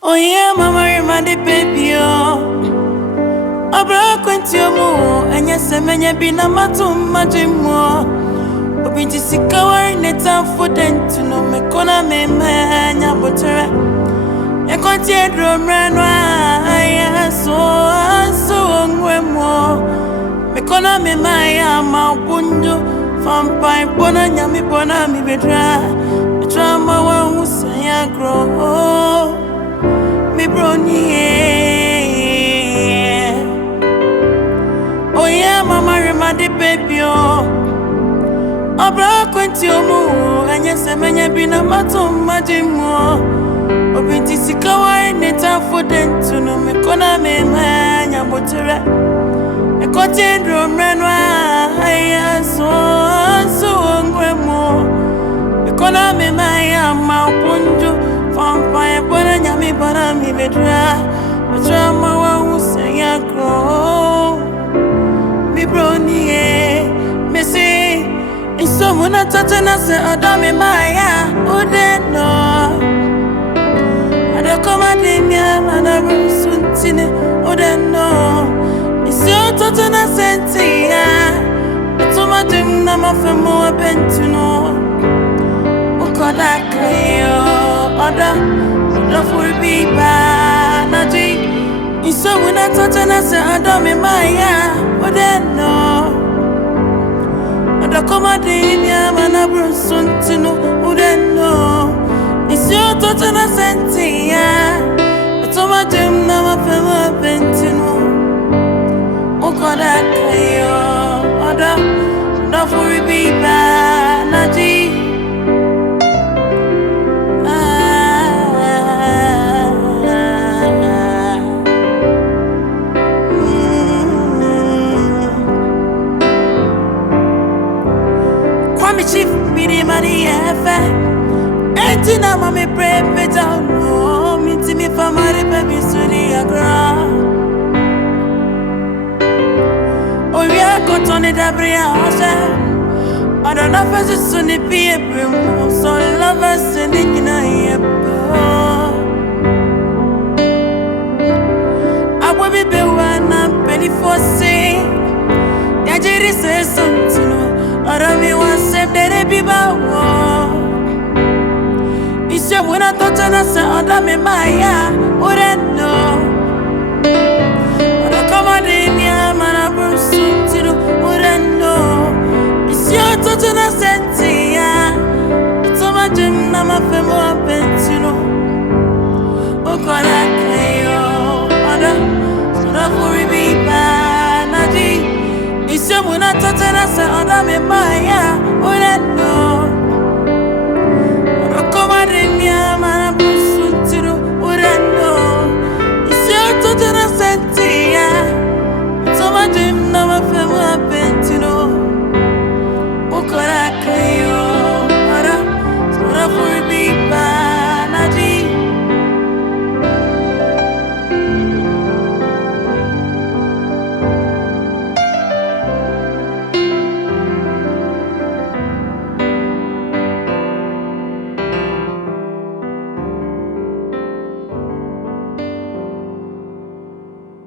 Oh yeah, mama, remember the baby, oh. Abra kwentio mu, enye semenye bina matum majimo. Obinti sikawari neta fodentu no mekona memenya botere. Ekonti edromrenwa, aya so ngwemo. Mekona memaya maupunjo, fampai bona nyami bona mi bedra. Trama wa musaya grow. Mi brony. Oh yeah, mama, remember the baby, oh. Abra kwentio mu, enye semenye bina matum majimo. Obinti sikawari neta fodentu no mekona memenya botere. Ekonti edromrenwa, aya so ngwemo. Mekona memaya maupunjo, fampai bona nyami bona mi bedra. Trama wa usaya grow. Mi brony, me say, in someone a tatana se adame maya, udeno. Ada commandemia, manabru suntine, udeno. Is your tatana sentia, tomatum namafemo a bentuno. Ukoda kayo, oda, the full be banaji. In someone a tatana se adame maya, udeno. Ada commandemia, manabru suntino, udeno. Is your tatana sentia, tomatum namafemo a bentuno. Ukoda kayo, oda, the full be banaji. Chief mini money efe Etina mami prepe down no Minti mi famari baby suri agra Oya kotone dabria ose Ada nafasi suni piye primo So love seni kina yepo Abwa bibe wana penny for say Yajiri se suntino Arami was said that it be bow. It's your winner thought and I said, Adam and Maya, wouldn't know. But I come on in here, man, I brought soon to wouldn't know. It's your thought and I said, it's so much in my family, you know. Oh, God, I can't, Adam, so that for me, Banaji. It's your winner thought and I said, Adam and Maya, wouldn't know.